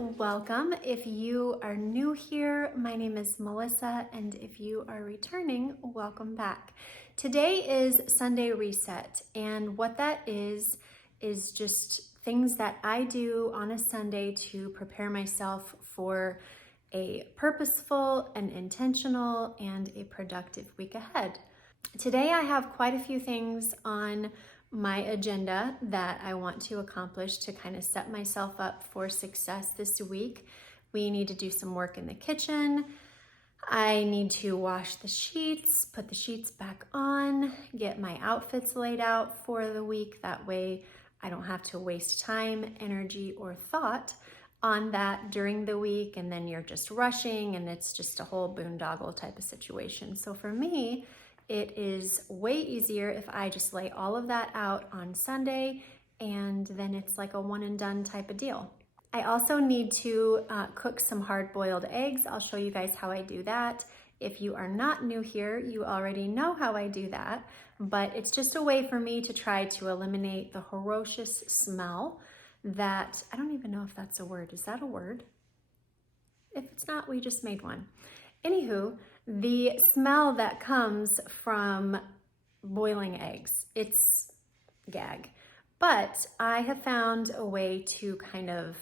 welcome. If you are new here, my name is Melissa, and if you are returning, welcome back. Today is Sunday Reset, and what that is just things that I do on a Sunday to prepare myself for a purposeful and intentional and a productive week ahead. Today I have quite a few things on my agenda that I want to accomplish to kind of set myself up for success this week. We need to do some work in the kitchen. I need to wash the sheets, put the sheets back on, get my outfits laid out for the week. That way I don't have to waste time, energy, or thought on that during the week, and then you're just rushing and it's just a whole boondoggle type of situation. So for me, it is way easier if I just lay all of that out on Sunday, and then it's like a one and done type of deal. I also need to cook some hard-boiled eggs. I'll show you guys how I do that. If you are not new here, you already know how I do that, but it's just a way for me to try to eliminate the ferocious smell that, I don't even know if that's a word. Is that a word? If it's not, we just made one. Anywho, the smell that comes from boiling eggs, it's gag. But I have found a way to kind of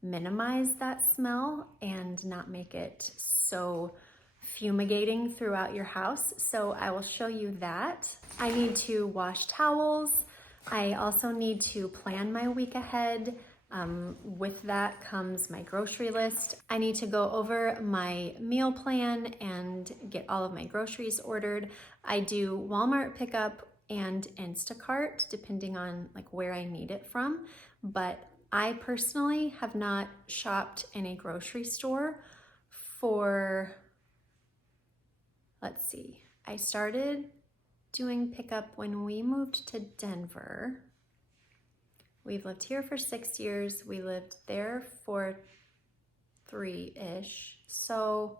minimize that smell and not make it so fumigating throughout your house. So I will show you that. I need to wash towels. I also need to plan my week ahead. With that comes my grocery list. I need to go over my meal plan and get all of my groceries ordered. I do Walmart pickup and Instacart depending on like where I need it from, but I personally have not shopped in a grocery store for, let's see, I started doing pickup when we moved to Denver. We've lived here for 6 years. We lived there for 3-ish. So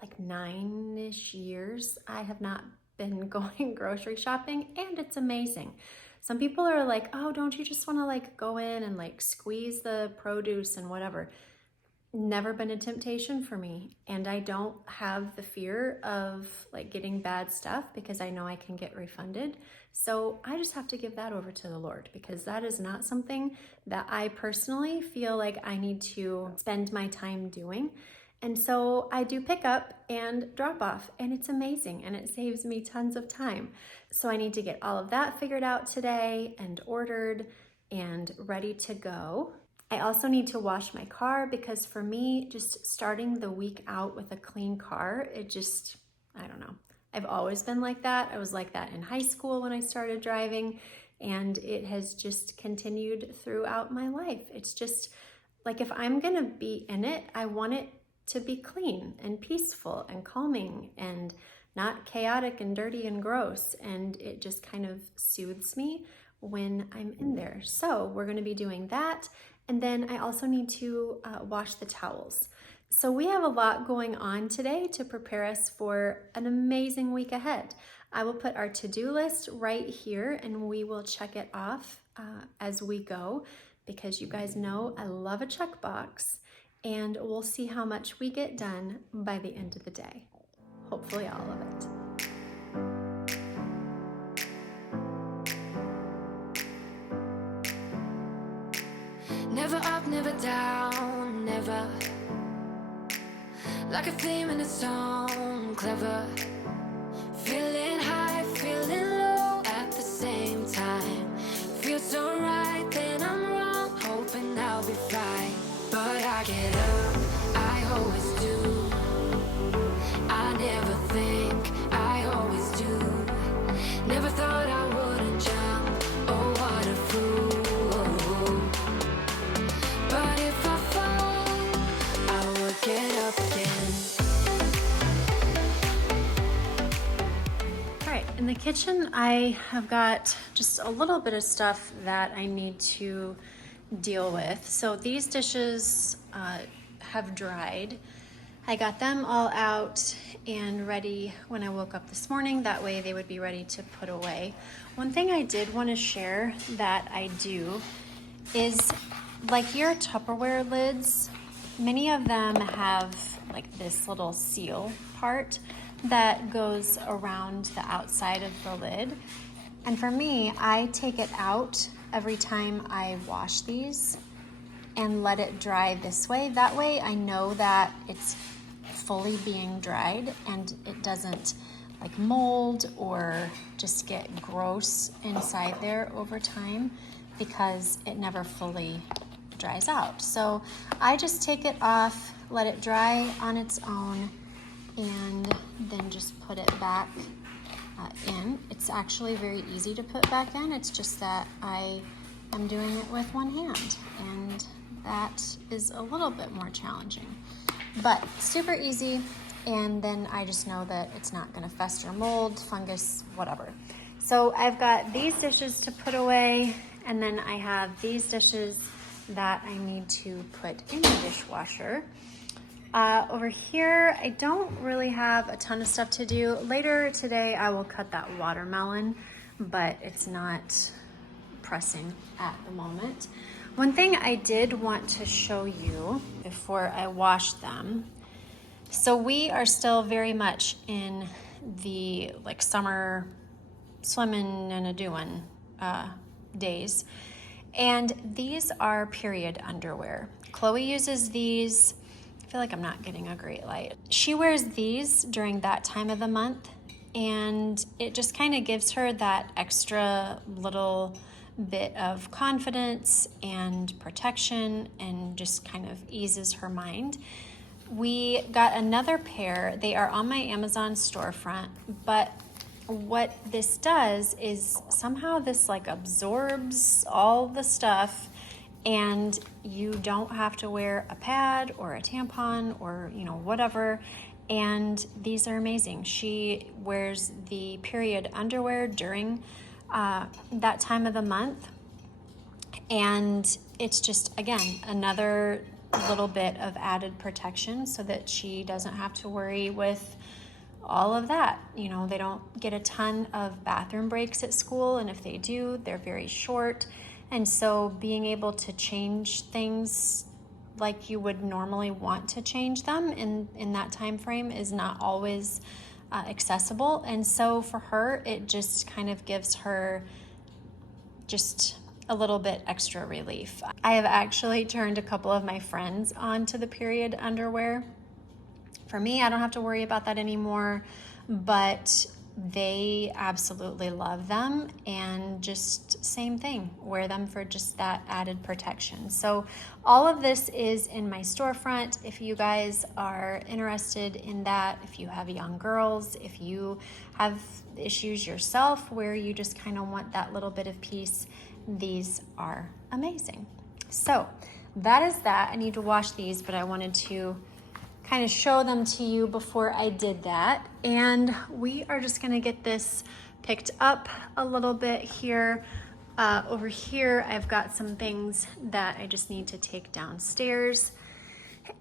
like 9-ish years, I have not been going grocery shopping, and it's amazing. Some people are like, oh, don't you just want to like go in and like squeeze the produce and whatever? Never been a temptation for me. And I don't have the fear of like getting bad stuff because I know I can get refunded. So I just have to give that over to the Lord, because that is not something that I personally feel like I need to spend my time doing. And so I do pick up and drop off, and it's amazing, and it saves me tons of time. So I need to get all of that figured out today and ordered and ready to go. I also need to wash my car, because for me, just starting the week out with a clean car, it just, I don't know. I've always been like that. I was like that in high school when I started driving, and it has just continued throughout my life. It's just like, if I'm gonna be in it, I want it to be clean and peaceful and calming and not chaotic and dirty and gross. And it just kind of soothes me when I'm in there. So we're gonna be doing that. And then I also need to wash the towels. So we have a lot going on today to prepare us for an amazing week ahead. I will put our to-do list right here, and we will check it off as we go, because you guys know I love a checkbox, and we'll see how much we get done by the end of the day. Hopefully all of it. Never up, never down, never. Like a theme in a song, clever. Feeling high, feeling low at the same time. Feels so right, then I'm wrong, hoping I'll be fine. But I get up, I always do. I never think, I always do. Never thought I wouldn't jump, oh what a fool. But if I fall, I will get up again. All right, in the kitchen, I have got just a little bit of stuff that I need to deal with. So these dishes have dried. I got them all out and ready when I woke up this morning. That way they would be ready to put away. One thing I did want to share that I do is like your Tupperware lids, many of them have like this little seal part that goes around the outside of the lid. And for me, I take it out every time I wash these and let it dry this way. That way I know that it's fully being dried and it doesn't like mold or just get gross inside there over time because it never fully dries out. So I just take it off, let it dry on its own, and then just put it back in. It's actually very easy to put back in. It's just that I am doing it with one hand, and that is a little bit more challenging, but super easy. And then I just know that it's not going to fester, mold, fungus, whatever. So I've got these dishes to put away, and then I have these dishes that I need to put in the dishwasher. Over here, I don't really have a ton of stuff to do. Later today, I will cut that watermelon, but it's not pressing at the moment. One thing I did want to show you before I wash them. So we are still very much in the like summer swimming and a doing days. And these are period underwear. Chloe uses these. I feel like I'm not getting a great light. She wears these during that time of the month, and it just kind of gives her that extra little bit of confidence and protection and just kind of eases her mind. We got another pair. They are on my Amazon storefront, but what this does is somehow this like absorbs all the stuff, and you don't have to wear a pad or a tampon or whatever. And these are amazing. She wears the period underwear during that time of the month, and it's just, again, another little bit of added protection so that she doesn't have to worry with all of that. They don't get a ton of bathroom breaks at school, and if they do, they're very short. And so being able to change things like you would normally want to change them in that time frame is not always accessible. And so for her, it just kind of gives her just a little bit extra relief. I have actually turned a couple of my friends onto the period underwear. For me, I don't have to worry about that anymore, but they absolutely love them, and just same thing, wear them for just that added protection. So all of this is in my storefront. If you guys are interested in that, if you have young girls, if you have issues yourself where you just kind of want that little bit of peace, these are amazing. So that is that. I need to wash these, but I wanted to kind of show them to you before I did that. And we are just gonna get this picked up a little bit here. Over here, I've got some things that I just need to take downstairs.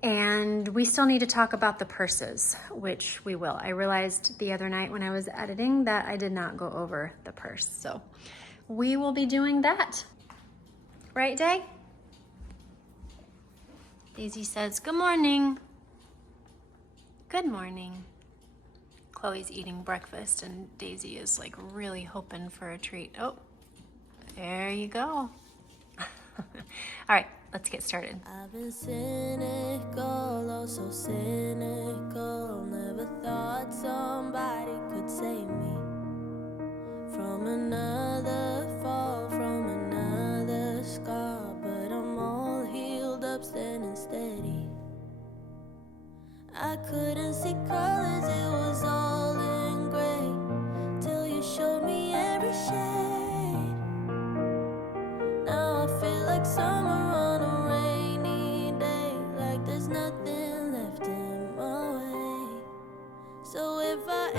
And we still need to talk about the purses, which we will. I realized the other night when I was editing that I did not go over the purse. So we will be doing that. Right, Day? Daisy says, good morning. Good morning. Chloe's eating breakfast and Daisy is like really hoping for a treat. Oh, there you go. All right, let's get started. I've been cynical, oh so cynical. Never thought somebody could save me from another fall, from another scar. But I'm all healed up, standing steady. I couldn't see colors, it was all in gray, till you showed me every shade. Now I feel like summer on a rainy day, like there's nothing left in my way. So if I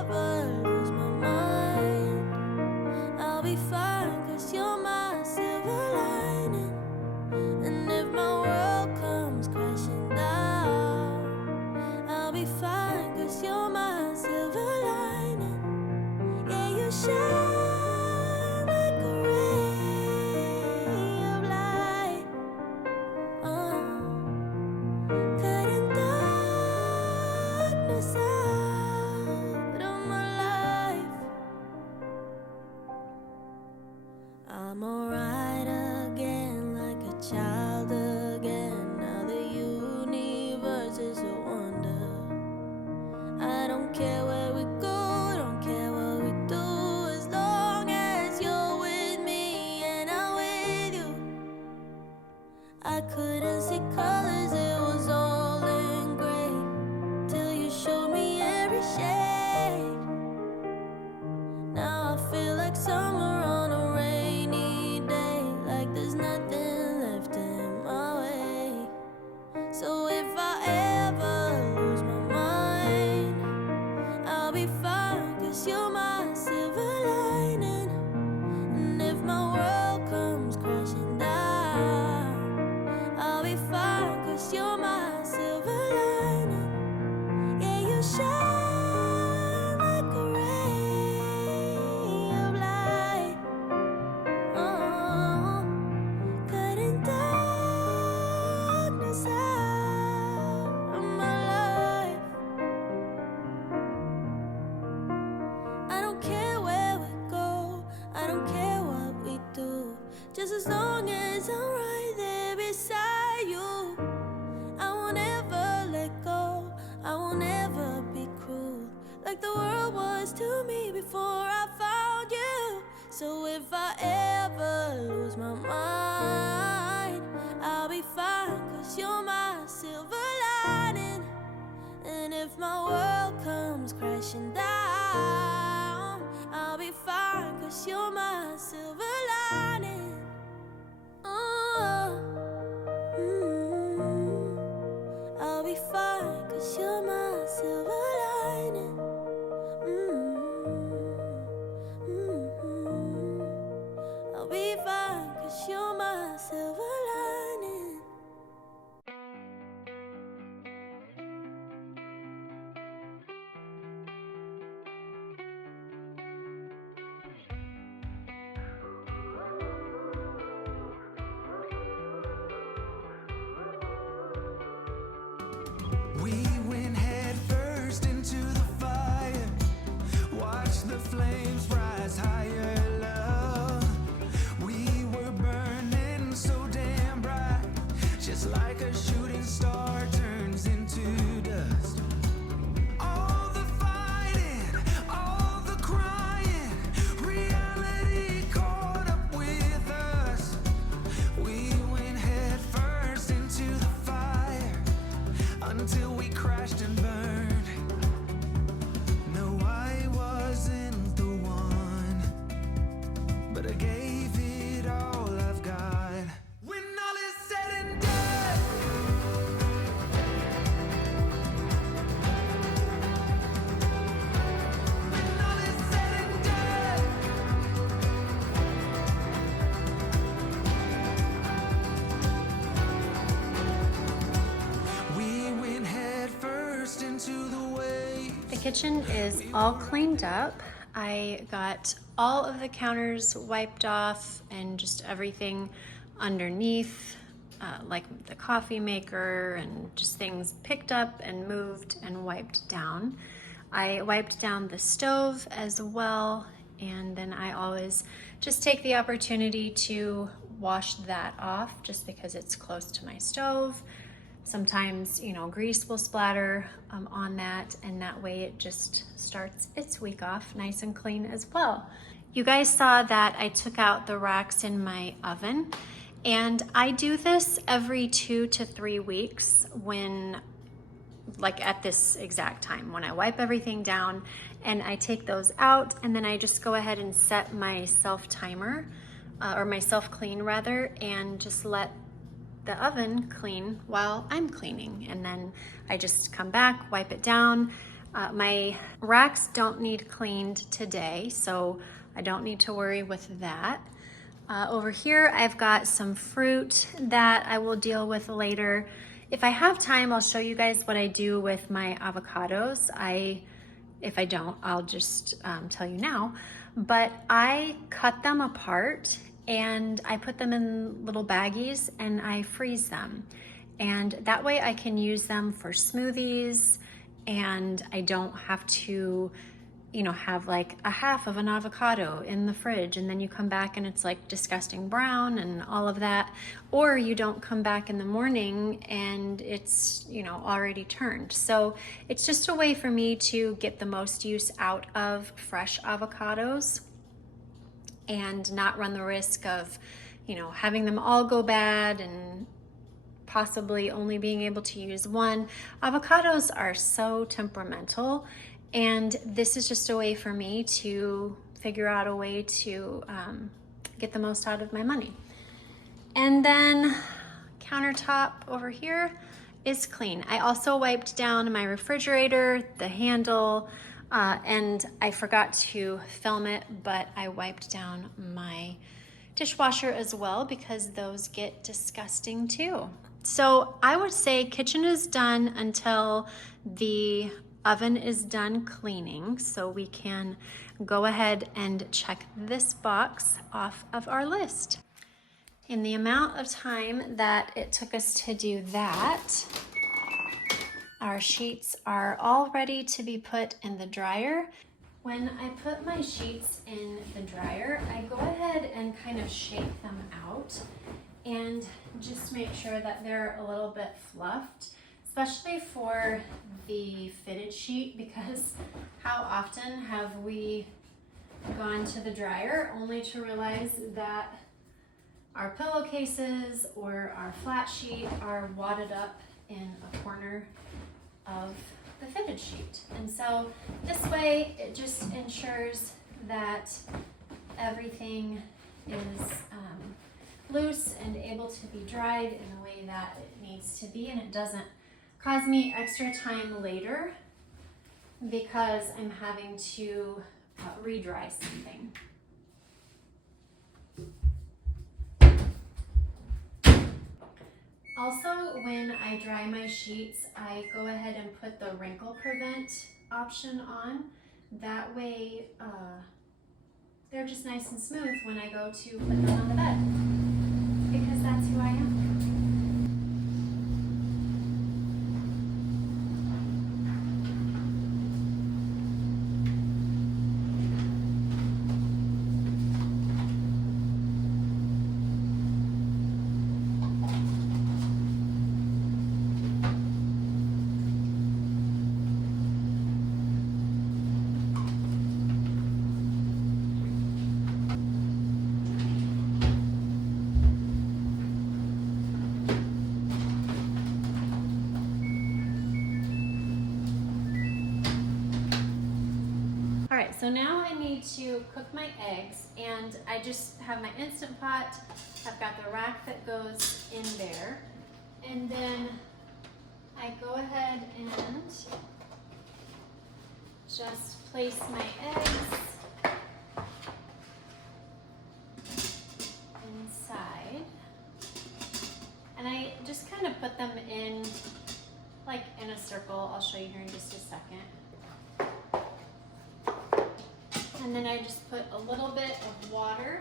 ever lose my mind, I'll be fine, 'cause you're my silver lining. And if my world comes crashing down, I'll be fine, 'cause you're my silver lining. Yeah, you shine like a ray of light. child again. Now the universe is a wonder. I don't care where we go, don't care what we do, as long as you're with me and I'm with you. I couldn't see colors, it was all in gray, till you showed me every shade. Now I feel like summer on a rainy day, like there's nothing left in my way. So if I ever lose my mind, I'll be fine, 'cause you're my silver lining. And if my world comes crashing down, I'll be fine, 'cause you're my silver lining. Yeah, you shine like a ray of light, cutting darkness out of my life. I don't care where we go, I don't care what we do, just as long as I'm right there beside you. I won't ever let go, I won't ever be cruel, like the world was to me before I found you. So if I ever lose my mind, I'll be fine, 'cause you're my silver lining. And if my world comes crashing down, I'll be fine, 'cause you're my silver lining. I'll be fine, 'cause you're my silver lining. I'll be fine, 'cause you're my silver lining. We went head first into the fire, watch the flames rise higher, love. We were burning so damn bright, just like a shooting star turns into dust. All the fighting, all the crying, reality caught up with us. We went head first into the fire, until we crashed and burned. No, I wasn't the one, but I gave it all I've got. When all is said and done, when all is said and done, we went head first into the waves. The kitchen is all cleaned up. I got all of the counters wiped off and just everything underneath, like the coffee maker and just things picked up and moved and wiped down. I wiped down the stove as well, and then I always just take the opportunity to wash that off just because it's close to my stove. Sometimes, grease will splatter on that, and that way it just starts its week off nice and clean as well. You guys saw that I took out the racks in my oven, and I do this every 2 to 3 weeks when, like at this exact time, when I wipe everything down and I take those out, and then I just go ahead and set my self-timer, or my self-clean rather, and just let the oven clean while I'm cleaning, and then I just come back, wipe it down. My racks don't need cleaned today, so I don't need to worry with that. Over here I've got some fruit that I will deal with later. If I have time, I'll show you guys what I do with my avocados. If I don't, I'll just tell you now. But I cut them apart and I put them in little baggies and I freeze them. And that way I can use them for smoothies, and I don't have to you know, have like a half of an avocado in the fridge and then you come back and it's like disgusting brown and all of that, or you don't come back in the morning and it's, you know, already turned. So it's just a way for me to get the most use out of fresh avocados and not run the risk of, you know, having them all go bad and possibly only being able to use one. Avocados are so temperamental, and this is just a way for me to figure out a way to get the most out of my money. And then countertop over here is clean. I also wiped down my refrigerator, the handle, and I forgot to film it, but I wiped down my dishwasher as well because those get disgusting too. So I would say kitchen is done until the oven is done cleaning, so we can go ahead and check this box off of our list. In the amount of time that it took us to do that, our sheets are all ready to be put in the dryer. When I put my sheets in the dryer, I go ahead and kind of shake them out and just make sure that they're a little bit fluffed, especially for the fitted sheet, because how often have we gone to the dryer only to realize that our pillowcases or our flat sheet are wadded up in a corner of the fitted sheet. And so this way it just ensures that everything is loose and able to be dried in the way that it needs to be, and it doesn't cause me extra time later because I'm having to re-dry something. Also, when I dry my sheets, I go ahead and put the wrinkle prevent option on. That way, they're just nice and smooth when I go to put them on the bed, because that's who I am. So now I need to cook my eggs, and I just have my Instant Pot. I've got the rack that goes in there, and then I go ahead and just place my eggs inside, and I just kind of put them in like in a circle. I'll show you here in just a second. And then I just put a little bit of water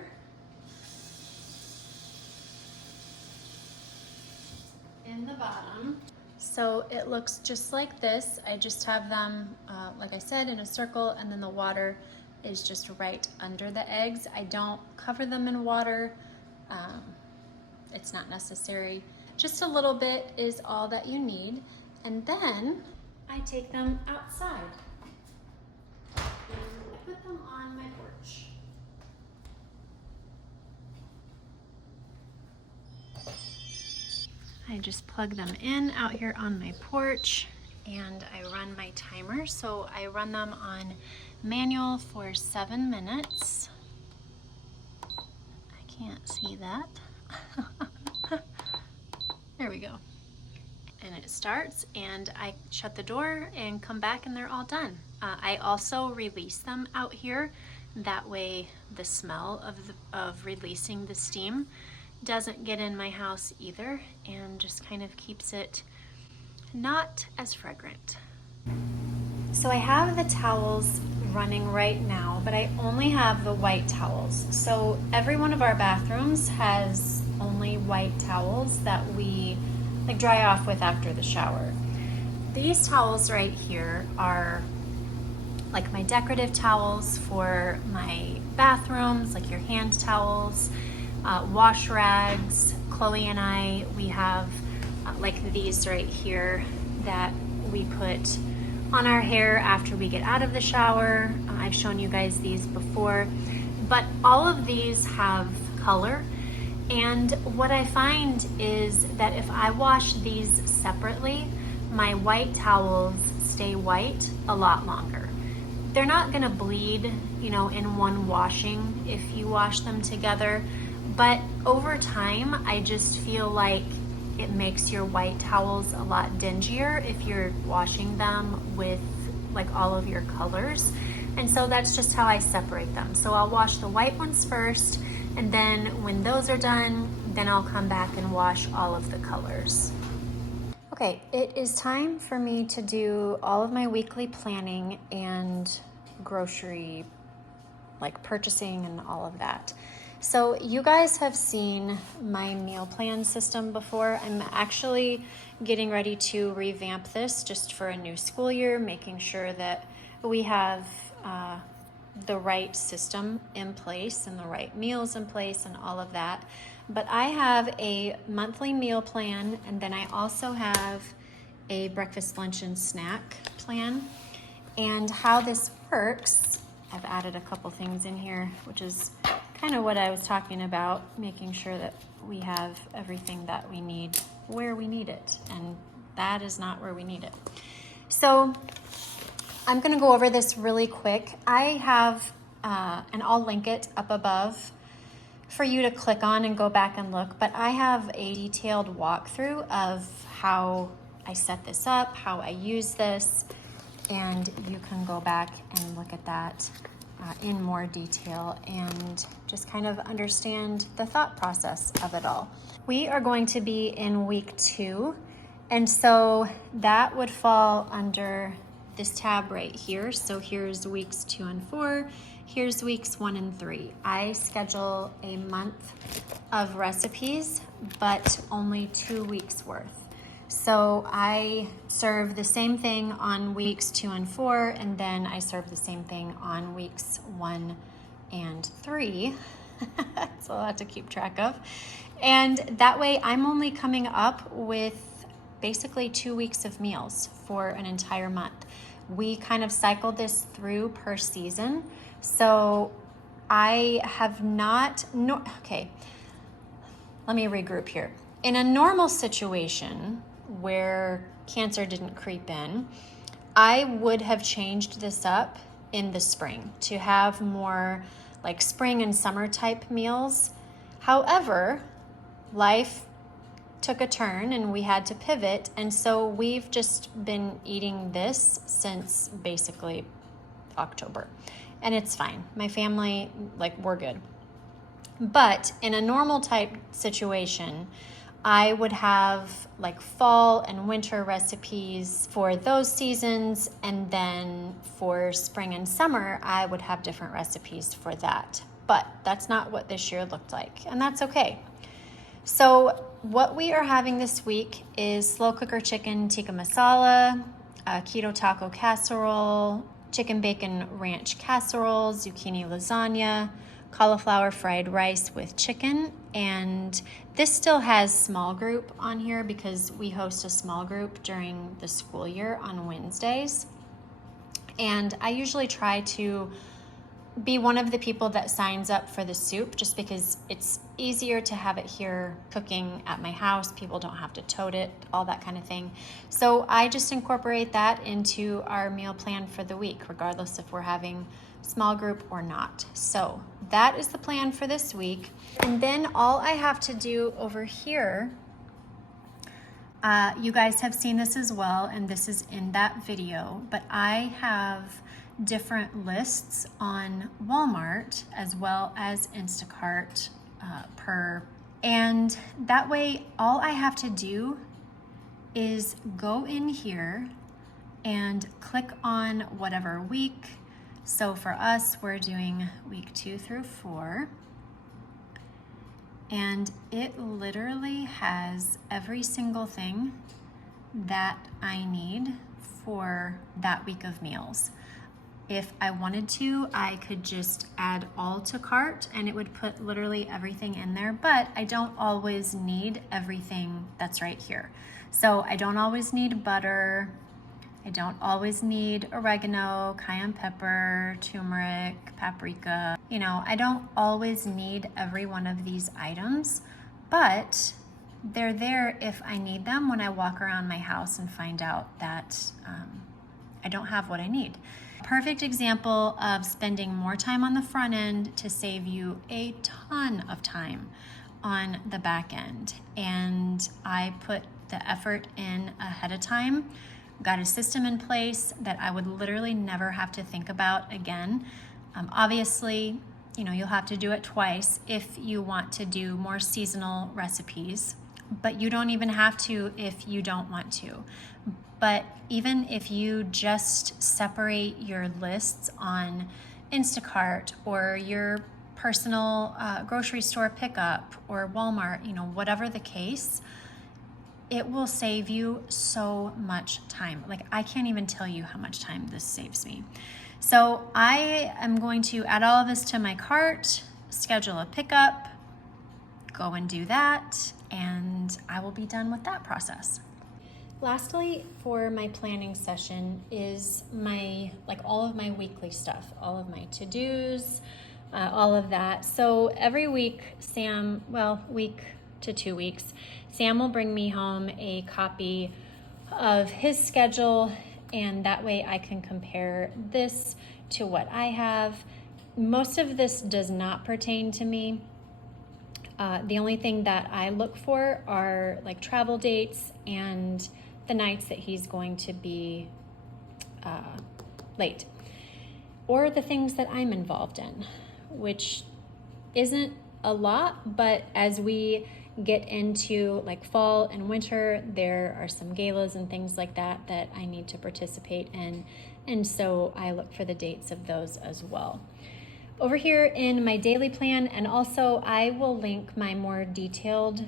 in the bottom. So it looks just like this. I just have them, like I said, in a circle, and then the water is just right under the eggs. I don't cover them in water. It's not necessary. Just a little bit is all that you need. And then I take them outside. Put them on my porch. I just plug them in out here on my porch, and I run my timer. So I run them on manual for 7 minutes. I can't see that. There we go. And it starts, and I shut the door and come back and they're all done. I also release them out here. That way the smell of releasing the steam doesn't get in my house either, and just kind of keeps it not as fragrant. So I have the towels running right now, but I only have the white towels. So every one of our bathrooms has only white towels that we like dry off with after the shower. These towels right here are like my decorative towels for my bathrooms, like your hand towels, wash rags. Chloe and I, we have like these right here that we put on our hair after we get out of the shower. I've shown you guys these before, but all of these have color. And what I find is that if I wash these separately, my white towels stay white a lot longer. They're not gonna bleed, you know, in one washing if you wash them together, but over time, I just feel like it makes your white towels a lot dingier if you're washing them with like all of your colors. And so that's just how I separate them. So I'll wash the white ones first, and then when those are done, then I'll come back and wash all of the colors. Okay, it is time for me to do all of my weekly planning and grocery, like purchasing and all of that. So you guys have seen my meal plan system before. I'm actually getting ready to revamp this just for a new school year, making sure that we have the right system in place and the right meals in place and all of that. But I have a monthly meal plan, and then I also have a breakfast, lunch, and snack plan. And how this works, I've added a couple things in here, which is kind of what I was talking about, making sure that we have everything that we need where we need it, and that is not where we need it. So I'm gonna go over this really quick. I have, and I'll link it up above for you to click on and go back and look, but I have a detailed walkthrough of how I set this up, how I use this, and you can go back and look at that in more detail and just kind of understand the thought process of it all. We are going to be in week 2, and so that would fall under this tab right here. So here's weeks 2 and 4, here's weeks 1 and 3. I schedule a month of recipes, but only 2 weeks worth. So I serve the same thing on weeks 2 and 4, and then I serve the same thing on weeks 1 and 3. It's a lot to keep track of. And that way I'm only coming up with basically 2 weeks of meals for an entire month. We kind of cycle this through per season. So I have not, okay, let me regroup here. In a normal situation where cancer didn't creep in, I would have changed this up in the spring to have more like spring and summer type meals. However, life took a turn and we had to pivot, and so we've just been eating this since basically October, and it's fine. My family, like, we're good. But in a normal type situation, I would have like fall and winter recipes for those seasons, and then for spring and summer, I would have different recipes for that. But that's not what this year looked like, and that's okay. So what we are having this week is slow cooker chicken tikka masala, keto taco casserole, chicken bacon ranch casserole, zucchini lasagna, cauliflower fried rice with chicken. And this still has small group on here because we host a small group during the school year on Wednesdays. And I usually try to be one of the people that signs up for the soup, just because it's easier to have it here cooking at my house. People don't have to tote it, all that kind of thing. So I just incorporate that into our meal plan for the week, regardless if we're having small group or not. So that is the plan for this week. And then all I have to do over here, you guys have seen this as well, and this is in that video, but I have different lists on Walmart as well as Instacart and that way all I have to do is go in here and click on whatever week. So for us, we're doing week 2 through 4, and it literally has every single thing that I need for that week of meals. if I wanted to, I could just add all to cart and it would put literally everything in there, but I don't always need everything that's right here. So I don't always need butter. I don't always need oregano, cayenne pepper, turmeric, paprika. You know, I don't always need every one of these items, but they're there if I need them when I walk around my house and find out that I don't have what I need. Perfect example of spending more time on the front end to save you a ton of time on the back end. And I put the effort in ahead of time, got a system in place that I would literally never have to think about again. Obviously, you know, you'll have to do it twice if you want to do more seasonal recipes, but you don't even have to if you don't want to. But even if you just separate your lists on Instacart or your personal grocery store pickup or Walmart, you know, whatever the case, it will save you so much time. Like, I can't even tell you how much time this saves me. So I am going to add all of this to my cart, schedule a pickup, go and do that, and I will be done with that process. Lastly, for my planning session is all of my weekly stuff, all of my to-dos, all of that. So every week, week to 2 weeks, Sam will bring me home a copy of his schedule, and that way I can compare this to what I have. Most of this does not pertain to me. The only thing that I look for are like travel dates and the nights that he's going to be late, or the things that I'm involved in, which isn't a lot, but as we get into like fall and winter, there are some galas and things like that that I need to participate in, and so I look for the dates of those as well. Over here in my daily plan, and also I will link my more detailed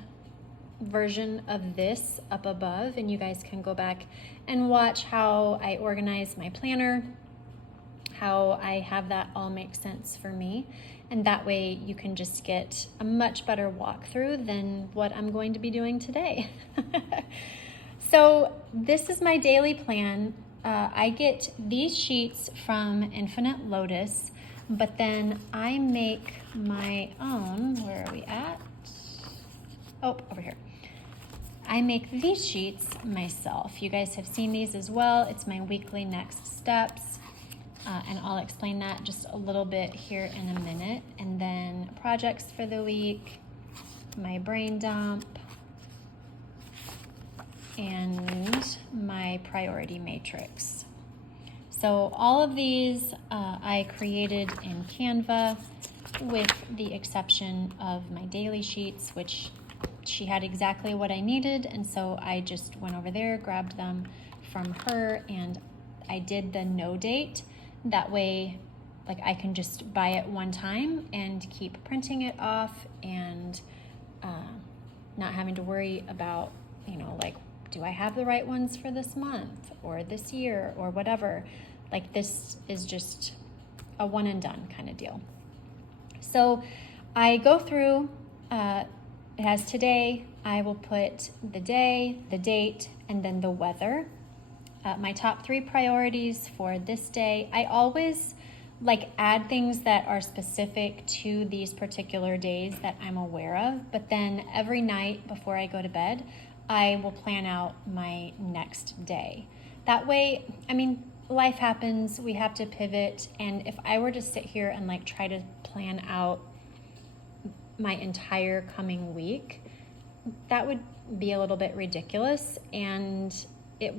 version of this up above, and you guys can go back and watch how I organize my planner, how I have that all make sense for me, and that way you can just get a much better walkthrough than what I'm going to be doing today. So this is my daily plan. I get these sheets from Infinite Lotus, but then I make my own. Where are we at? Oh, over here. I make these sheets myself. You guys have seen these as well. It's my weekly next steps, and I'll explain that just a little bit here in a minute. And then projects for the week, my brain dump, and my priority matrix. So all of these I created in Canva, with the exception of my daily sheets, which she had exactly what I needed, and so I just went over there, grabbed them from her, and I did the no date. That way, like, I can just buy it one time and keep printing it off, and not having to worry about, you know, like, do I have the right ones for this month or this year or whatever. Like, this is just a one and done kind of deal. So I go through, it has today. I will put the day, the date, and then the weather. My top 3 priorities for this day. I always add things that are specific to these particular days that I'm aware of, but then every night before I go to bed, I will plan out my next day. That way, I mean, life happens, we have to pivot, and if I were to sit here and try to plan out my entire coming week, that would be a little bit ridiculous, and it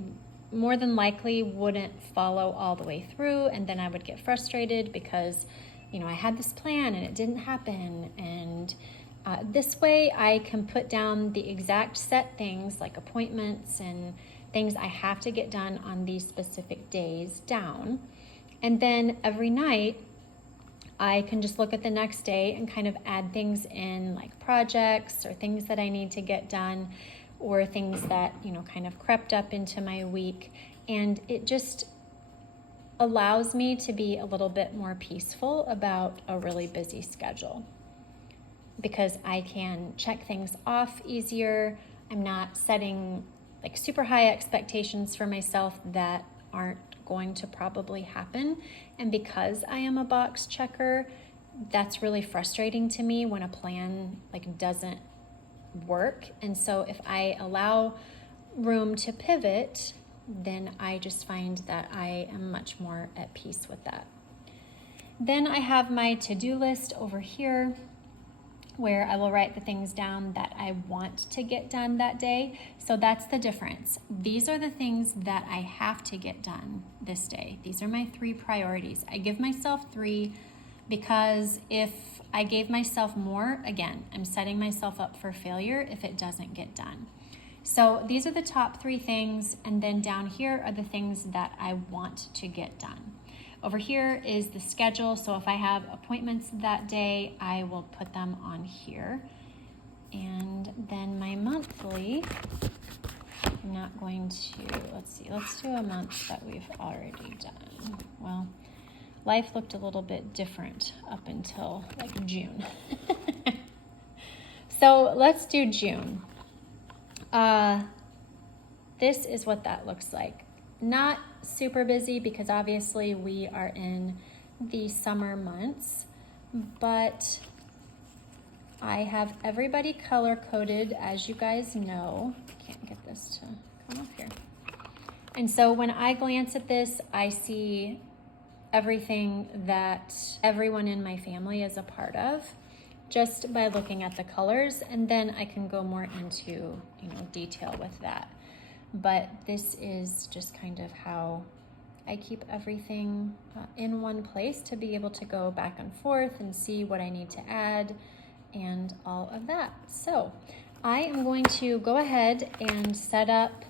more than likely wouldn't follow all the way through, and then I would get frustrated because, you know, I had this plan and it didn't happen. And this way I can put down the exact set things like appointments and things I have to get done on these specific days down, and then every night I can just look at the next day and kind of add things in, like projects or things that I need to get done, or things that, you know, kind of crept up into my week. And it just allows me to be a little bit more peaceful about a really busy schedule because I can check things off easier. I'm not setting like super high expectations for myself that aren't going to probably happen. And because I am a box checker, that's really frustrating to me when a plan like doesn't work. And so if I allow room to pivot, then I just find that I am much more at peace with that. Then I have my to-do list over here where I will write the things down that I want to get done that day. So that's the difference. These are the things that I have to get done this day. These are my 3 priorities. I give myself 3 because if I gave myself more, again, I'm setting myself up for failure if it doesn't get done. So these are the top 3 things, and then down here are the things that I want to get done. Over here is the schedule, so if I have appointments that day, I will put them on here. And then my monthly, I'm not going to, let's do a month that we've already done. Well, life looked a little bit different up until like June. So let's do June. This is what that looks like. Not super busy because obviously we are in the summer months, but I have everybody color coded, as you guys know. Can't get this to come up here. And so when I glance at this, I see everything that everyone in my family is a part of just by looking at the colors, and then I can go more into, detail with that. But this is just kind of how I keep everything in one place to be able to go back and forth and see what I need to add and all of that. So I am going to go ahead and set up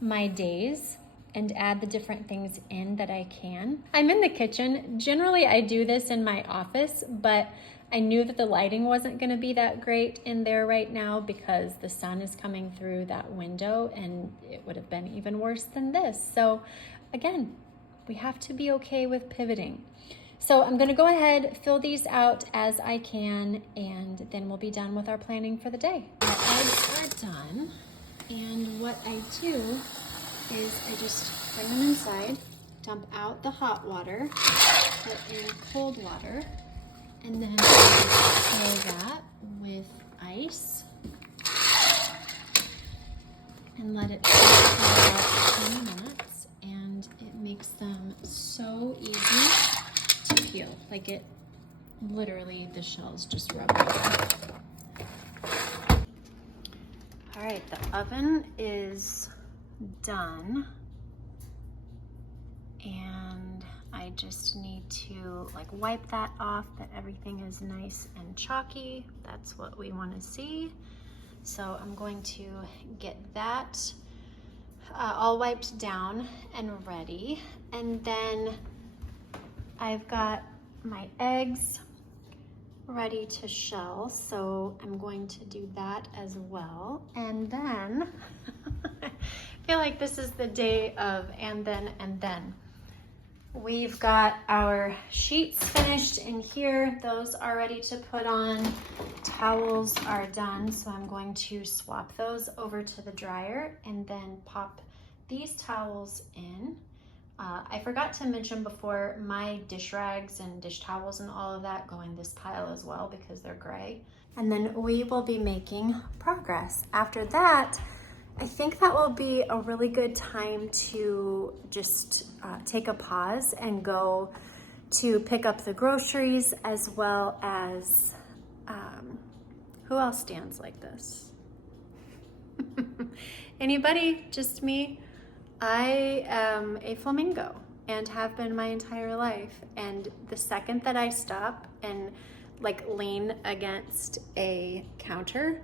my days and add the different things in that I can. I'm in the kitchen. Generally, I do this in my office, but I knew that the lighting wasn't going to be that great in there right now because the sun is coming through that window and it would have been even worse than this. So again, we have to be okay with pivoting. So I'm going to go ahead, fill these out as I can, and then we'll be done with our planning for the day. Our eggs are done, and what I do is I just bring them inside, dump out the hot water, put in cold water, and then fill that with ice and let it cook for about 20 minutes, and it makes them so easy to peel. Like it literally, the shells just rub off. All right, the oven is done, and I just need to wipe that off, that everything is nice and chalky. That's what we want to see. So I'm going to get that all wiped down and ready. And then I've got my eggs ready to shell, so I'm going to do that as well. And then I feel like this is the day of and then. We've got our sheets finished in here. Those are ready to put on. Towels are done, so I'm going to swap those over to the dryer and then pop these towels in. I forgot to mention before, my dish rags and dish towels and all of that go in this pile as well because they're gray. And then we will be making progress. After that, I think that will be a really good time to just take a pause and go to pick up the groceries, as well as, who else stands like this? Anybody? Just me? I am a flamingo and have been my entire life. And the second that I stop and lean against a counter,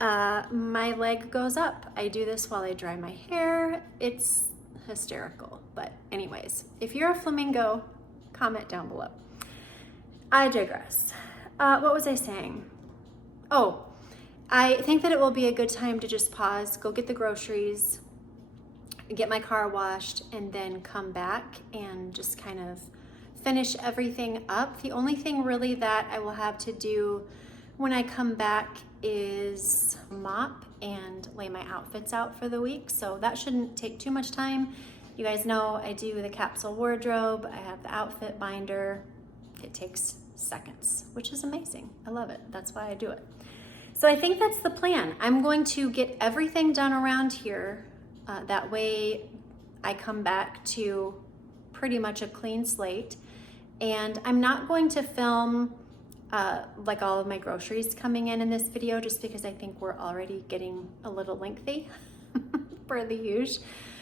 my leg goes up. I do this while I dry my hair. It's hysterical. But anyways, if you're a flamingo, comment down below. I digress. What was I saying? Oh, I think that it will be a good time to just pause, go get the groceries, get my car washed, and then come back and just kind of finish everything up. The only thing really that I will have to do when I come back is mop and lay my outfits out for the week. So that shouldn't take too much time. You guys know I do the capsule wardrobe. I have the outfit binder. It takes seconds, which is amazing. I love it. That's why I do it. So I think that's the plan. I'm going to get everything done around here. That way I come back to pretty much a clean slate. And I'm not going to film like all of my groceries coming in this video, just because I think we're already getting a little lengthy for the use.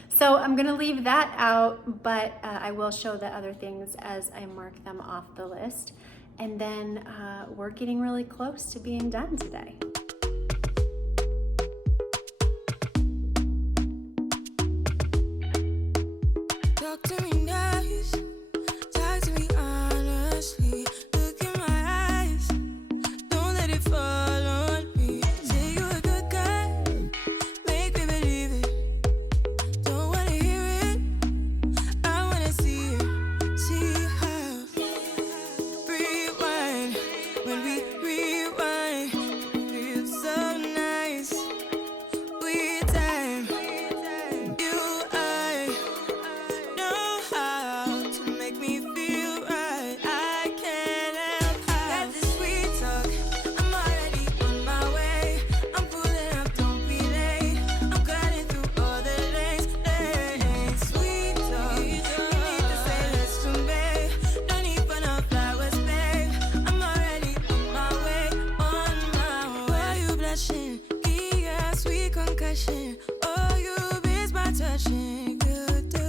So I'm gonna leave that out, but I will show the other things as I mark them off the list. And then we're getting really close to being done today. Talk to me nice, talk to me honestly. Look in my eyes, don't let it fall on me. Say you're a good guy, make me believe it. Don't wanna hear it, I wanna see it. See how rewind, when we rewind, it feels so nice. We time, you I know how to make me feel right. I can't help how got this sweet talk. I'm already on my way. I'm pulling up, don't be late. I'm cutting through all the lanes. Sweet talk. You need to say less to me. No need for no flowers, babe. I'm already on my way, on my way. Why you blushing? Yeah, sweet concussion. Oh, you miss my touching. You do.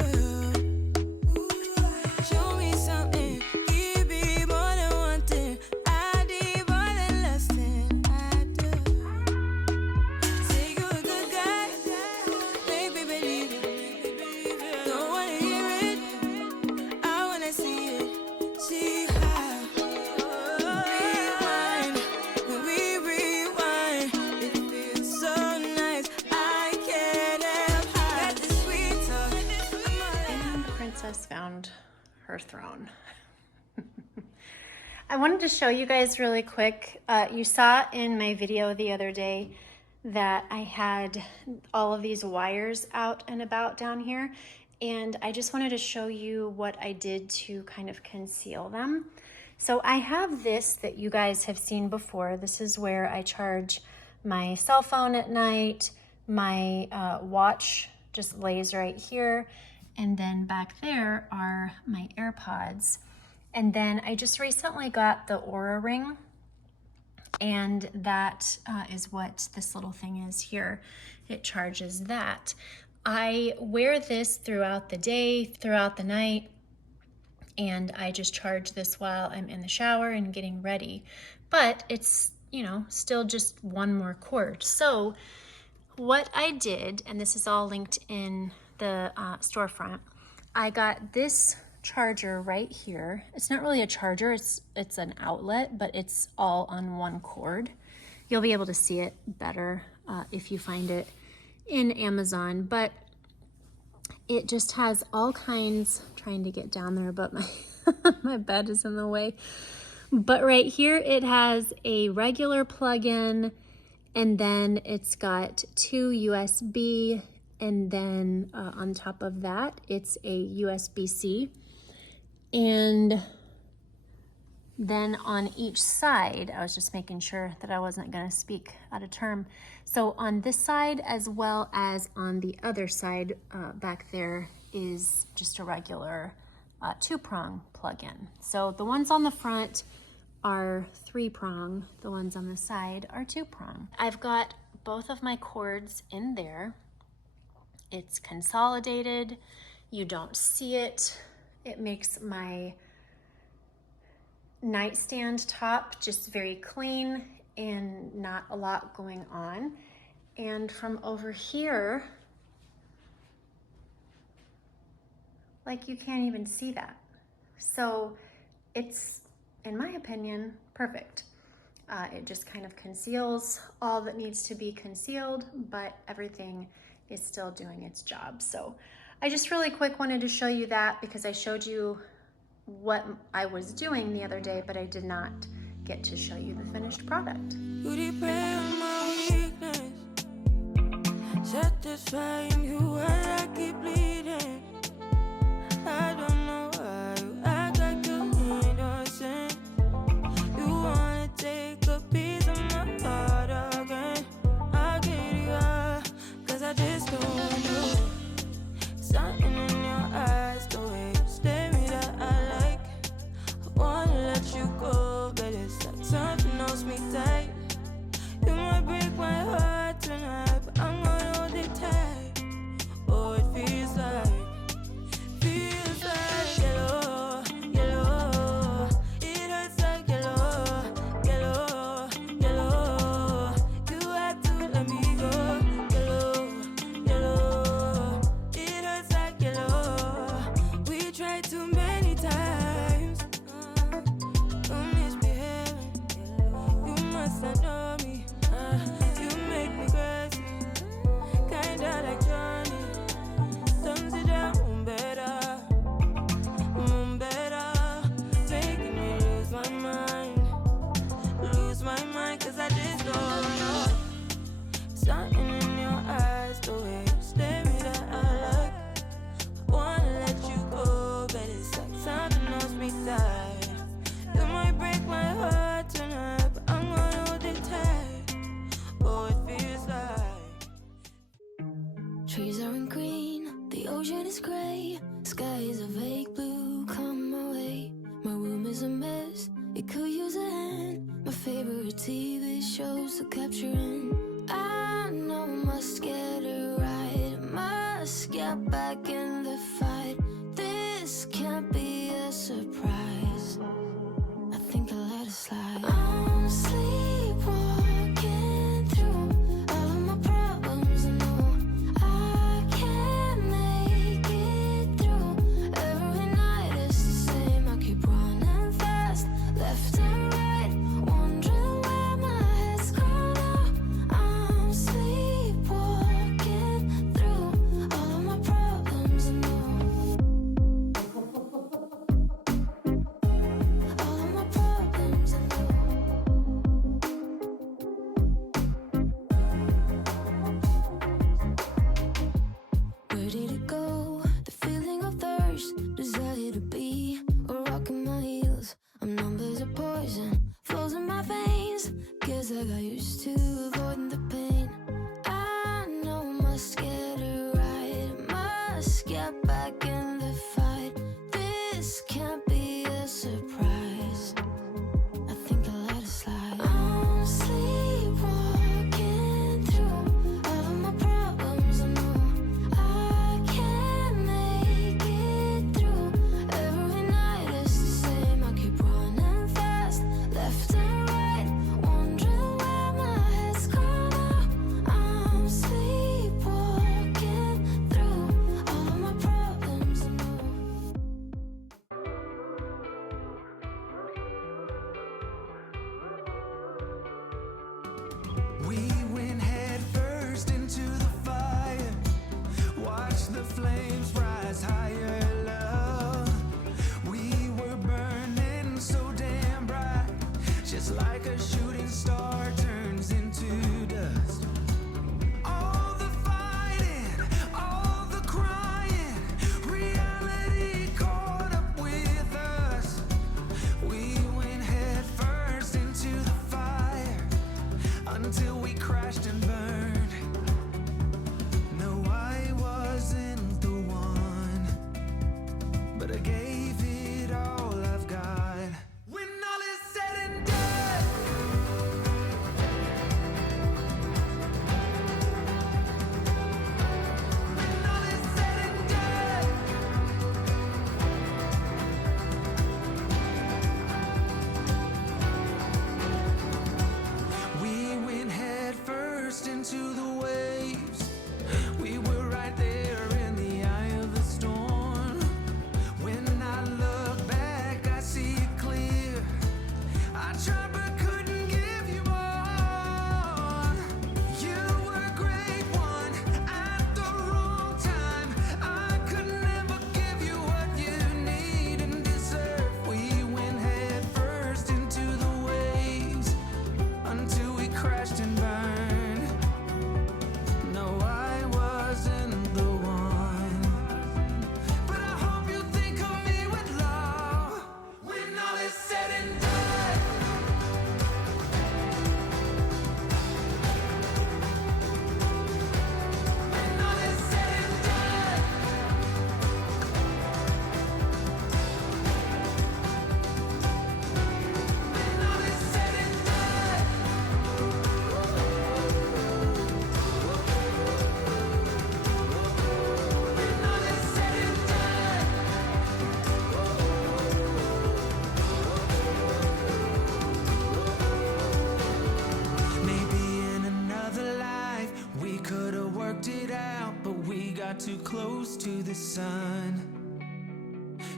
Show me something. Give me more than one thing. I need more than less than I do. Say you're a good guy. Make me believe it. Don't wanna hear it. I wanna see it. See how rewind. When we rewind, it feels so nice. I can't help how got this sweet talk. And the princess found her throne. I wanted to show you guys really quick. You saw in my video the other day that I had all of these wires out and about down here, and I just wanted to show you what I did to kind of conceal them. So I have this that you guys have seen before. This is where I charge my cell phone at night. My watch just lays right here. And then back there are my AirPods. And then I just recently got the Aura Ring, and that is what this little thing is here. It charges that. I wear this throughout the day, throughout the night, and I just charge this while I'm in the shower and getting ready. But it's, you know, still just one more cord. So what I did, and this is all linked in the storefront, I got this charger right here. It's not really a charger, it's an outlet, but it's all on one cord. You'll be able to see it better if you find it in Amazon, but it just has all kinds, trying to get down there, but my my bed is in the way. But right here it has a regular plug-in, and then it's got 2 USB, and then on top of that it's a USB-C. And then on each side, I was just making sure that I wasn't going to speak out of term. So on this side, as well as on the other side back there, is just a regular 2-prong plug-in. So the ones on the front are 3-prong. The ones on the side are 2-prong. I've got both of my cords in there. It's consolidated. You don't see it. It makes my nightstand top just very clean and not a lot going on. And from over here, like, you can't even see that. So it's, in my opinion, perfect. It just kind of conceals all that needs to be concealed, but everything is still doing its job. So I just really quick wanted to show you that because I showed you what I was doing the other day, but I did not get to show you the finished product. You prey on my weakness, satisfying you while I keep bleeding. I don't know why you act like you innocent. You wanna take a piece of my heart again. I get you up, cause I just don't want you. Something in your eyes, the way you stare me that I like. I wanna let you go, but it's like something else me tight. You might break my heart tonight, but I'm gonna hold it tight. Oh, it feels like yellow, yellow. It hurts like yellow, yellow, yellow. You have to let me go, yellow, yellow. It hurts like yellow. We tried too many times. You're misbehaving. You must not know me. You make me crazy, kinda like Shawnee. Don't sit down, better, making me lose my mind, cause I just don't know. Something in your eyes, the way you stare me that I like. I wanna let you go, but it's like something else me tight. You might break my heart tonight, but I'm gonna hold it tight. Oh, it feels like trees aren't green, the ocean is gray, sky is a vague blue, come my way. My room is a mess, it could use a hand. My favorite TV shows to capture in. I know must get it right, must get back in the fight. This can't be a surprise. I think I let it slide. I'm sleepwalking through all of my problems. I know I can't make it through. Every night is the same. I keep running fast, left and right, wondering where my head's gone now. I'm sleepwalking through all of my problems. I know all of my problems. I know. too close to the sun.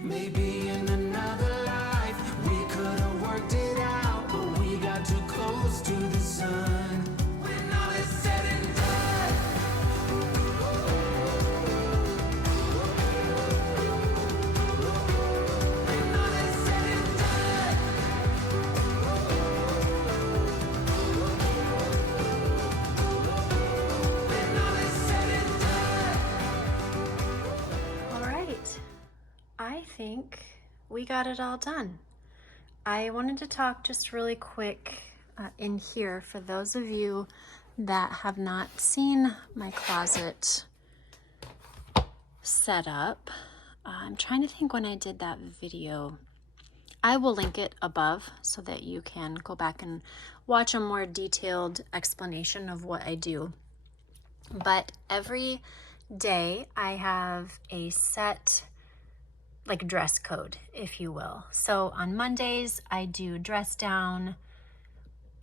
Maybe in another life we could have worked it out, but we got too close to the sun. When all is said and done, when all is said and done, when all is said and done. All right, I think we got it all done. I wanted to talk just really quick in here for those of you that have not seen my closet set up. I'm trying to think when I did that video. I will link it above so that you can go back and watch a more detailed explanation of what I do. But every day I have a set like dress code, if you will. So on Mondays, I do dress down.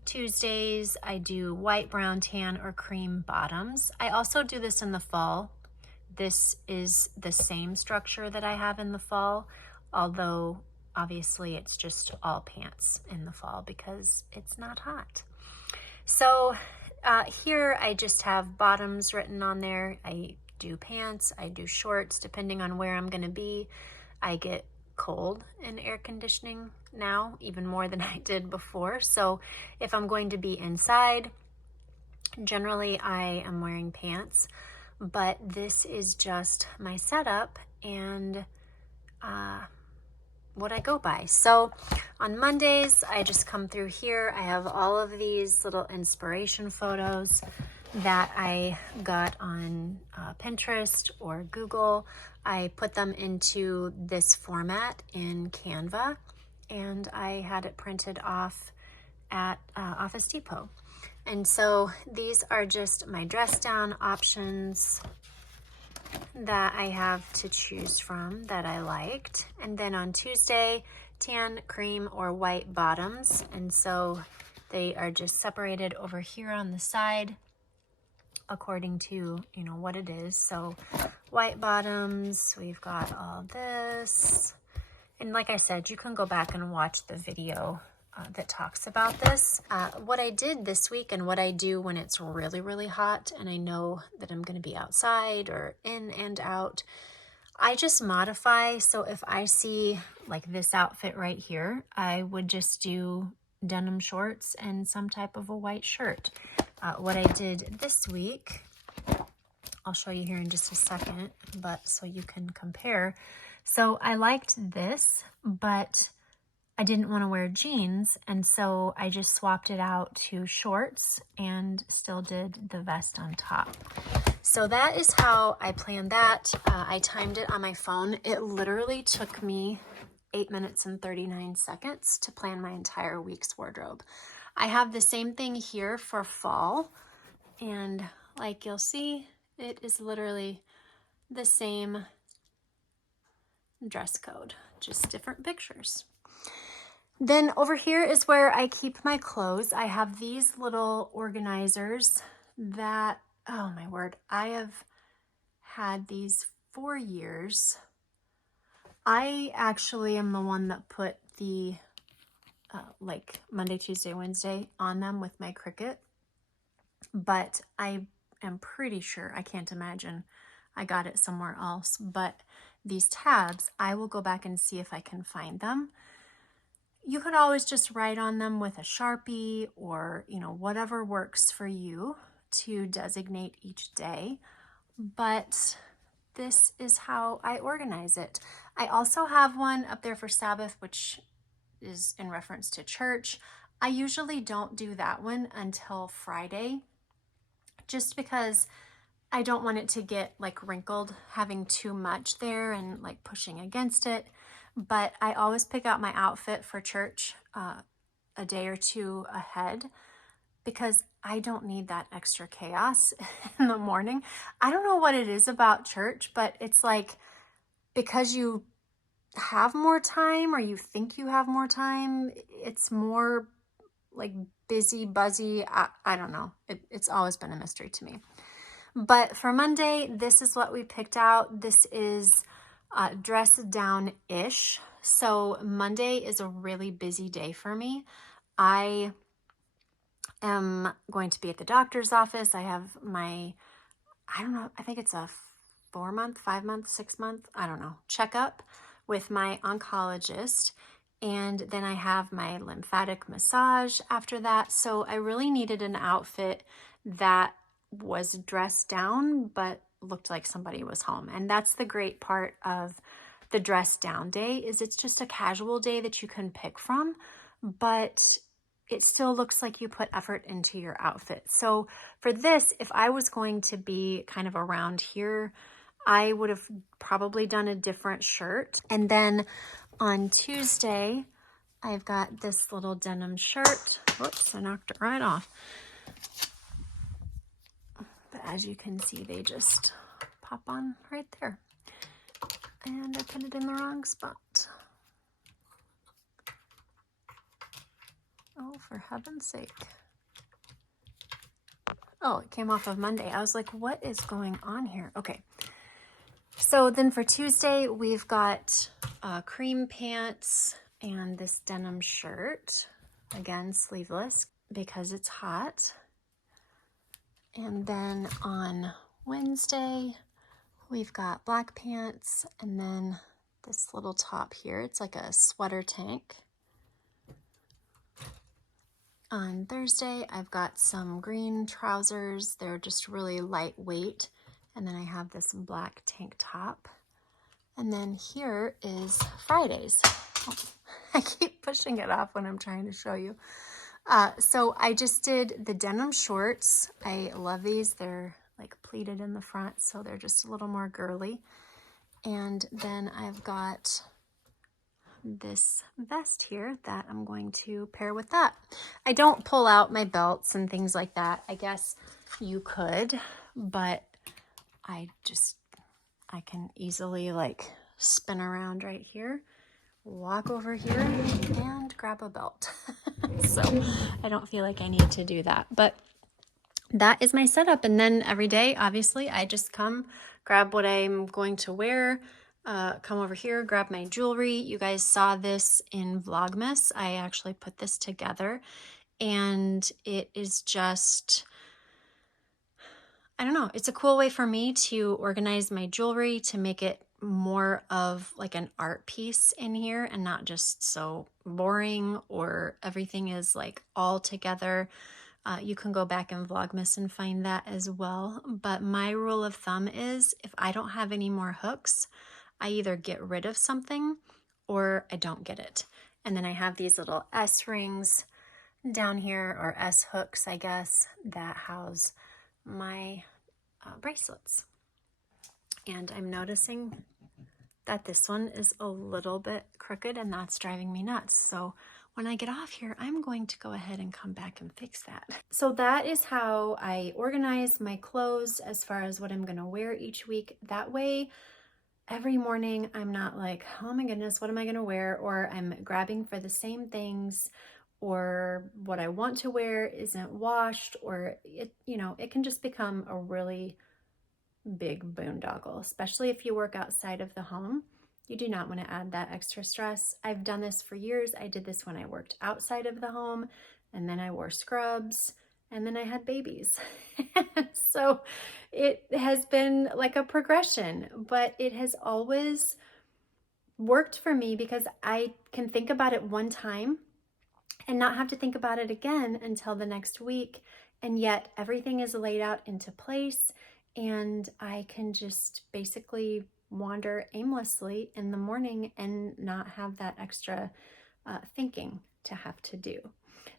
Tuesdays, I do white, brown, tan, or cream bottoms. I also do this in the fall. This is the same structure that I have in the fall, although obviously it's just all pants in the fall because it's not hot. So here I just have bottoms written on there. I do pants, I do shorts, depending on where I'm gonna be. I get cold in air conditioning now, even more than I did before. So if I'm going to be inside, generally I am wearing pants, but this is just my setup and what I go by. So on Mondays, I just come through here. I have all of these little inspiration photos that I got on Pinterest or Google. I put them into this format in Canva, and I had it printed off at Office Depot. And so these are just my dress down options that I have to choose from that I liked. And then on Tuesday, tan, cream, or white bottoms. And so they are just separated over here on the side according to, you know, what it is. So white bottoms, we've got all this. And like I said, you can go back and watch the video that talks about this. What I did this week and what I do when it's really, really hot and I know that I'm going to be outside or in and out, I just modify. So if I see like this outfit right here, I would just do denim shorts and some type of a white shirt. What I did this week, I'll show you here in just a second, but so you can compare. So I liked this, but I didn't want to wear jeans, and so I just swapped it out to shorts and still did the vest on top. So that is how I planned that. I timed it on my phone. It literally took me 8 minutes and 39 seconds to plan my entire week's wardrobe. I have the same thing here for fall, and like you'll see, it is literally the same dress code, just different pictures. Then over here is where I keep my clothes. I have these little organizers that, oh my word, I have had these for years. I actually am the one that put the like Monday, Tuesday, Wednesday on them with my Cricut, but I am pretty sure, I can't imagine I got it somewhere else, but these tabs, I will go back and see if I can find them. You could always just write on them with a Sharpie or, you know, whatever works for you to designate each day, but this is how I organize it. I also have one up there for Sabbath, which is in reference to church. I usually don't do that one until Friday, just because I don't want it to get like wrinkled, having too much there and like pushing against it. But I always pick out my outfit for church a day or two ahead because I don't need that extra chaos in the morning. I don't know what it is about church, but it's like because you have more time or you think you have more time, it's more like busy, buzzy. I don't know. It's always been a mystery to me. But for Monday, this is what we picked out. This is dress down-ish. So Monday is a really busy day for me. I am going to be at the doctor's office. I have my, I don't know, I think it's a 4-month, 5-month, 6-month, I don't know, checkup with my oncologist. And then I have my lymphatic massage after that. So I really needed an outfit that was dressed down, but looked like somebody was home. And that's the great part of the dress down day, is it's just a casual day that you can pick from, but it still looks like you put effort into your outfit. So for this, if I was going to be kind of around here, I would have probably done a different shirt. And then on Tuesday, I've got this little denim shirt. Whoops, I knocked it right off. But as you can see, they just pop on right there. And I put it in the wrong spot. Oh, for heaven's sake. Oh, it came off of Monday. I was like, what is going on here? Okay. So then for Tuesday, we've got cream pants and this denim shirt. Again, sleeveless because it's hot. And then on Wednesday, we've got black pants and then this little top here. It's like a sweater tank. On Thursday, I've got some green trousers. They're just really lightweight. And then I have this black tank top. And then here is Fridays. Oh, I keep pushing it off when I'm trying to show you. So I just did the denim shorts. I love these. They're like pleated in the front, so they're just a little more girly. And then I've got this vest here that I'm going to pair with that. I don't pull out my belts and things like that. I guess you could, but I can easily like spin around right here, walk over here and grab a belt. So I don't feel like I need to do that, but that is my setup. And then every day, obviously, I just come grab what I'm going to wear, come over here, grab my jewelry. You guys saw this in Vlogmas. I actually put this together and it is just, I don't know, it's a cool way for me to organize my jewelry, to make it more of like an art piece in here and not just so boring or everything is like all together. You can go back in Vlogmas and find that as well. But my rule of thumb is if I don't have any more hooks, I either get rid of something or I don't get it. And then I have these little S rings down here, or S hooks, I guess, that house my bracelets. And I'm noticing that this one is a little bit crooked and that's driving me nuts. So when I get off here, I'm going to go ahead and come back and fix that. So that is how I organize my clothes as far as what I'm gonna wear each week. That way, every morning I'm not like, oh my goodness, what am I gonna wear? Or I'm grabbing for the same things, or what I want to wear isn't washed, or it, you know, it can just become a really big boondoggle, especially if you work outside of the home. You do not want to add that extra stress. I've done this for years. I did this when I worked outside of the home, and then I wore scrubs, and then I had babies. So it has been like a progression, but it has always worked for me because I can think about it one time and not have to think about it again until the next week. And yet everything is laid out into place and I can just basically wander aimlessly in the morning and not have that extra thinking to have to do.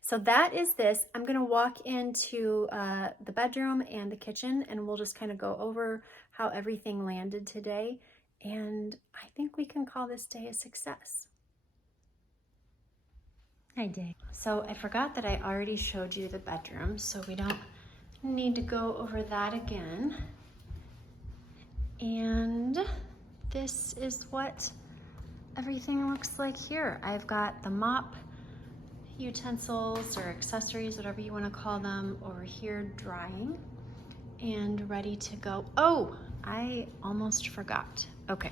So that is this. I'm going to walk into the bedroom and the kitchen and we'll just kind of go over how everything landed today. And I think we can call this day a success. Hi, Day. So I forgot that I already showed you the bedroom, so we don't need to go over that again. And this is what everything looks like here. I've got the mop utensils or accessories, whatever you want to call them, over here drying. and ready to go. Oh, I almost forgot. Okay,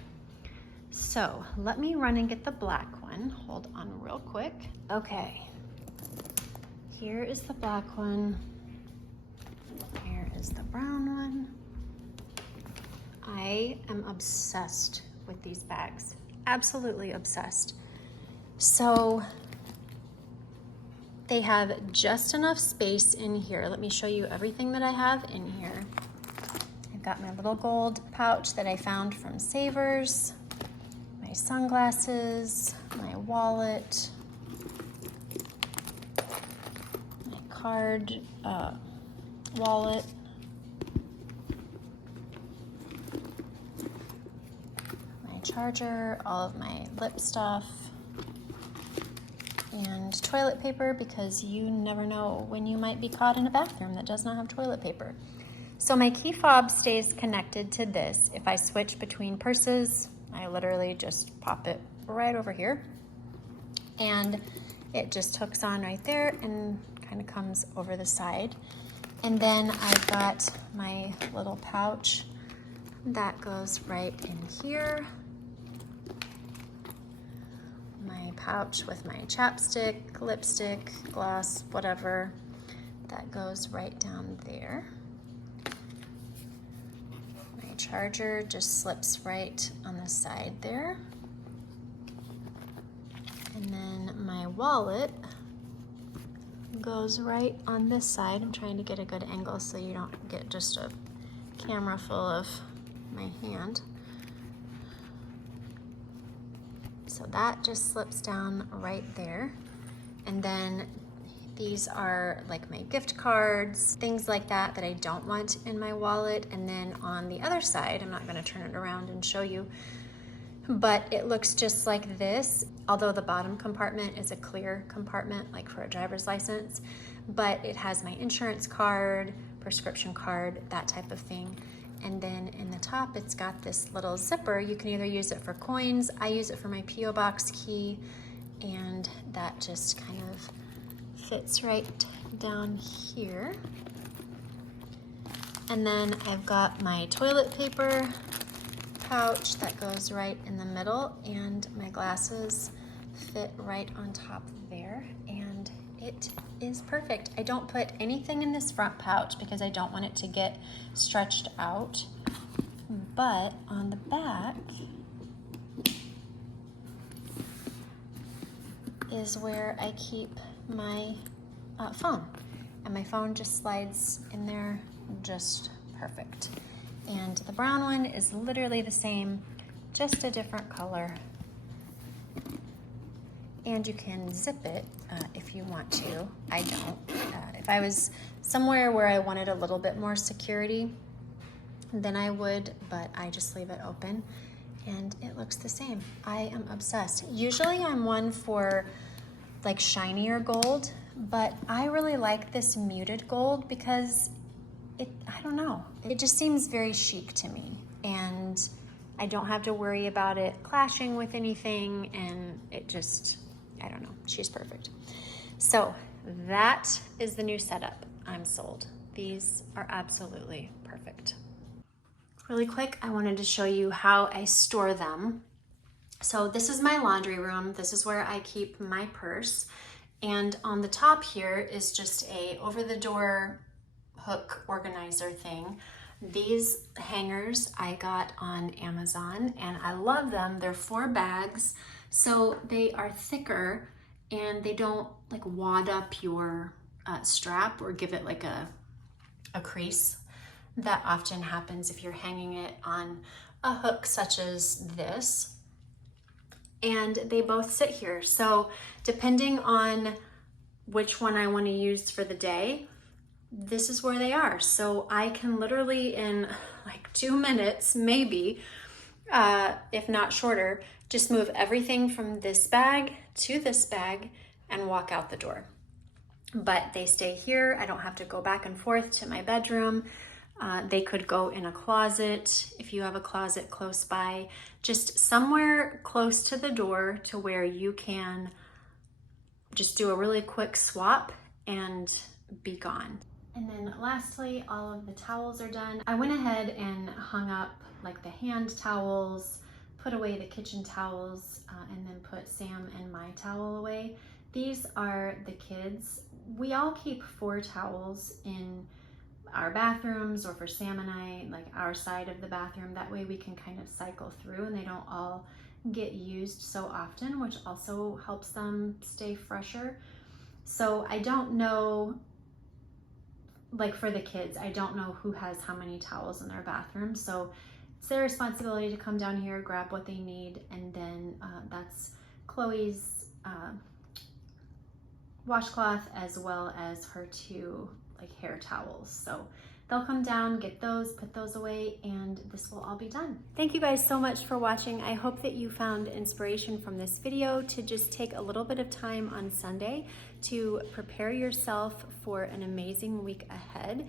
so let me run and get the black one. Hold on real quick. Okay, here is the black one. Here is the brown one. I am obsessed with these bags, absolutely obsessed. So they have just enough space in here. Let me show you everything that I have in here. I've got my little gold pouch that I found from Savers, my sunglasses, my wallet, my card wallet, my charger, all of my lip stuff, and toilet paper, because you never know when you might be caught in a bathroom that does not have toilet paper. So my key fob stays connected to this. If I switch between purses, I literally just pop it right over here, and it just hooks on right there and kind of comes over the side. And then I've got my little pouch that goes right in here. My pouch with my chapstick, lipstick, gloss, whatever, that goes right down there. My charger just slips right on the side there. And then my wallet goes right on this side. I'm trying to get a good angle so you don't get just a camera full of my hand. So that just slips down right there. And then these are like my gift cards, things like that that I don't want in my wallet. And then on the other side, I'm not gonna turn it around and show you, but it looks just like this, although the bottom compartment is a clear compartment, like for a driver's license, but it has my insurance card, prescription card, that type of thing. And then in the top, it's got this little zipper. You can either use it for coins. I use it for my P.O. box key, and that just kind of fits right down here. And then I've got my toilet paper pouch that goes right in the middle, and my glasses fit right on top there, and it is perfect. I don't put anything in this front pouch because I don't want it to get stretched out, but on the back is where I keep my phone, and my phone just slides in there just perfect. And the brown one is literally the same, just a different color. And you can zip it if you want to. I don't. If I was somewhere where I wanted a little bit more security, then I would, but I just leave it open and it looks the same. I am obsessed. Usually I'm one for like shinier gold, but I really like this muted gold because I don't know, it just seems very chic to me, and I don't have to worry about it clashing with anything, and it just, I don't know, she's perfect. So that is the new setup. I'm sold. These are absolutely perfect. Really quick, I wanted to show you how I store them. So this is my laundry room. This is where I keep my purse. And on the top here is just a over-the-door hook organizer thing. These hangers I got on Amazon and I love them. They're 4 bags, so they are thicker and they don't like wad up your strap or give it like a crease. That often happens if you're hanging it on a hook such as this. And they both sit here. So depending on which one I want to use for the day, this is where they are. So I can literally in like 2 minutes, maybe, if not shorter, just move everything from this bag to this bag and walk out the door. But they stay here. I don't have to go back and forth to my bedroom. They could go in a closet if you have a closet close by, just somewhere close to the door to where you can just do a really quick swap and be gone. And then lastly, all of the towels are done. I went ahead and hung up like the hand towels, put away the kitchen towels, and then put Sam and my towel away. These are the kids. We all keep 4 towels in our bathrooms, or for Sam and I, like our side of the bathroom. That way we can kind of cycle through and they don't all get used so often, which also helps them stay fresher. So I don't know, like for the kids, I don't know who has how many towels in their bathroom. So it's their responsibility to come down here, grab what they need, and then that's Chloe's washcloth as well as her 2 like hair towels. So they'll come down, get those, put those away, and this will all be done. Thank you guys so much for watching. I hope that you found inspiration from this video to just take a little bit of time on Sunday to prepare yourself for an amazing week ahead.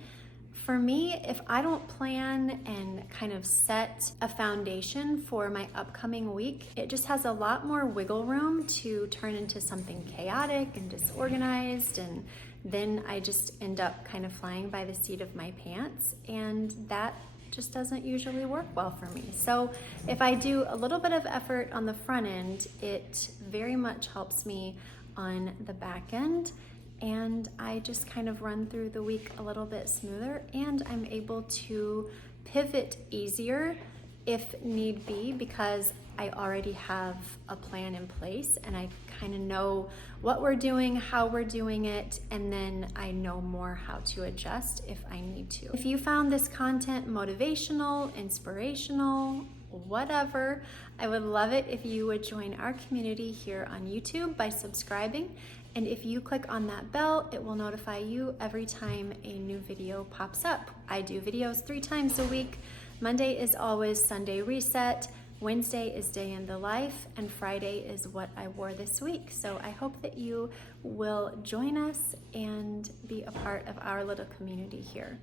For me, if I don't plan and kind of set a foundation for my upcoming week, it just has a lot more wiggle room to turn into something chaotic and disorganized, and then I just end up kind of flying by the seat of my pants, and that just doesn't usually work well for me. So if I do a little bit of effort on the front end, it very much helps me on the back end, and I just kind of run through the week a little bit smoother, and I'm able to pivot easier if need be, because I already have a plan in place and I kind of know what we're doing, how we're doing it, and then I know more how to adjust if I need to. If you found this content motivational, inspirational, whatever, I would love it if you would join our community here on YouTube by subscribing. And if you click on that bell, it will notify you every time a new video pops up. I do videos 3 times a week. Monday is always Sunday Reset, Wednesday is Day in the Life, and Friday is What I Wore This Week. So I hope that you will join us and be a part of our little community here.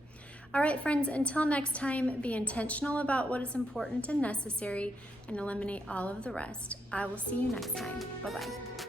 All right, friends, until next time, be intentional about what is important and necessary and eliminate all of the rest. I will see you next time. Bye-bye.